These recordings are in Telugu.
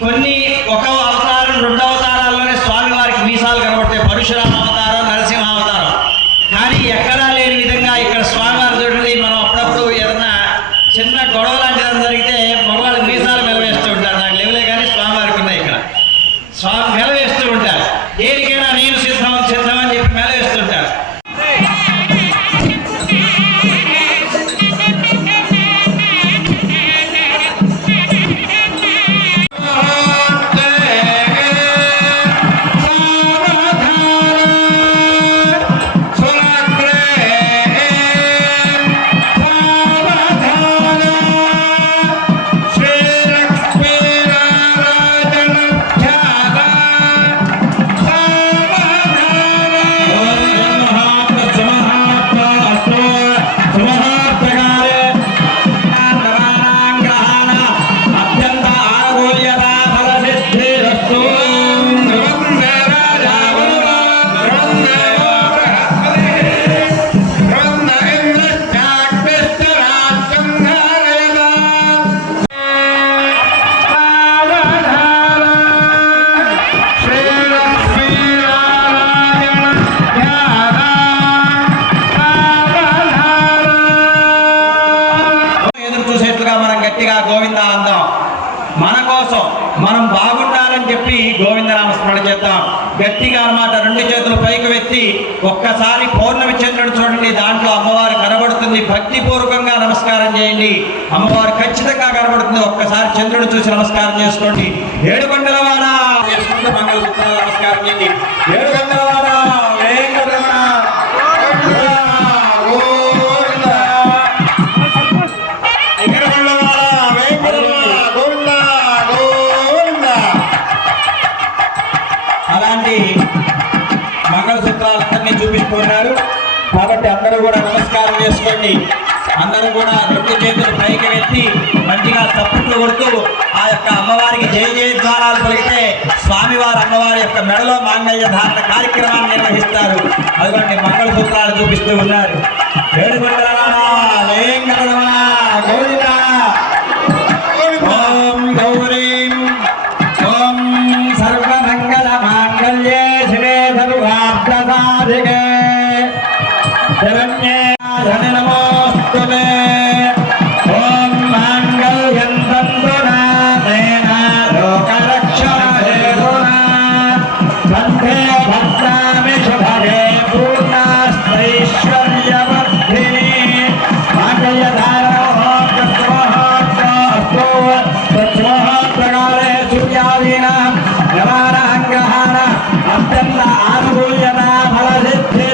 కొన్ని ఒక అవతారం రెండవ మన కోసం మనం బాగుండాలని చెప్పి గోవిందనామ స్మరణ చేద్దాం. గట్టిగా అనమాట రెండు చేతులు పైకి వెత్తి ఒక్కసారి పౌర్ణమి చంద్రుడు చూడండి దాంట్లో అమ్మవారు కనబడుతుంది. భక్తిపూర్వకంగా నమస్కారం చేయండి. అమ్మవారు ఖచ్చితంగా కనబడుతుంది. ఒక్కసారి చంద్రుడు చూసి నమస్కారం చేసుకోండి. ఏడు గంటల వాడ నమస్కారం చేయండి. ఏడు గంటల చూపించుకున్నారు. కాబట్టి అందరూ కూడా నమస్కారం చేసుకోండి. అందరూ కూడా రెండు చేతులు పైకి ఎత్తి మంచిగా చప్పట్లు కొడుతూ ఆ యొక్క అమ్మవారికి జయ జయ ద్వారాలు పలికితే స్వామివారు అమ్మవారి యొక్క మెడలో మాంగళ్య ధారణ కార్యక్రమాన్ని నిర్వహిస్తారు. అటువంటి మంగళసూత్రాలు చూపిస్తూ ఉన్నారు. ఏడు धिके शरण्ये धन नमोऽस्तु मे ॐ माङ्गल्यं तन्तुनाथेन लोकरक्षणे गुणा बन्धे भद्रामि शुभगे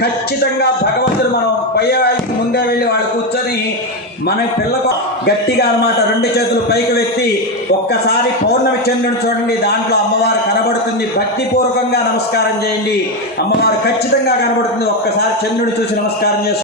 ఖచ్చితంగా భగవంతుడు మనం పోయే ముందే వెళ్ళి వాళ్ళు కూర్చొని మన పిల్లకు గట్టిగా అన్నమాట. రెండు చేతులు పైకి వెత్తి ఒక్కసారి పౌర్ణమి చంద్రుని చూడండి. దాంట్లో అమ్మవారు కనబడుతుంది. భక్తిపూర్వకంగా నమస్కారం చేయండి. అమ్మవారు ఖచ్చితంగా కనబడుతుంది. ఒక్కసారి చంద్రుని చూసి నమస్కారం చేసి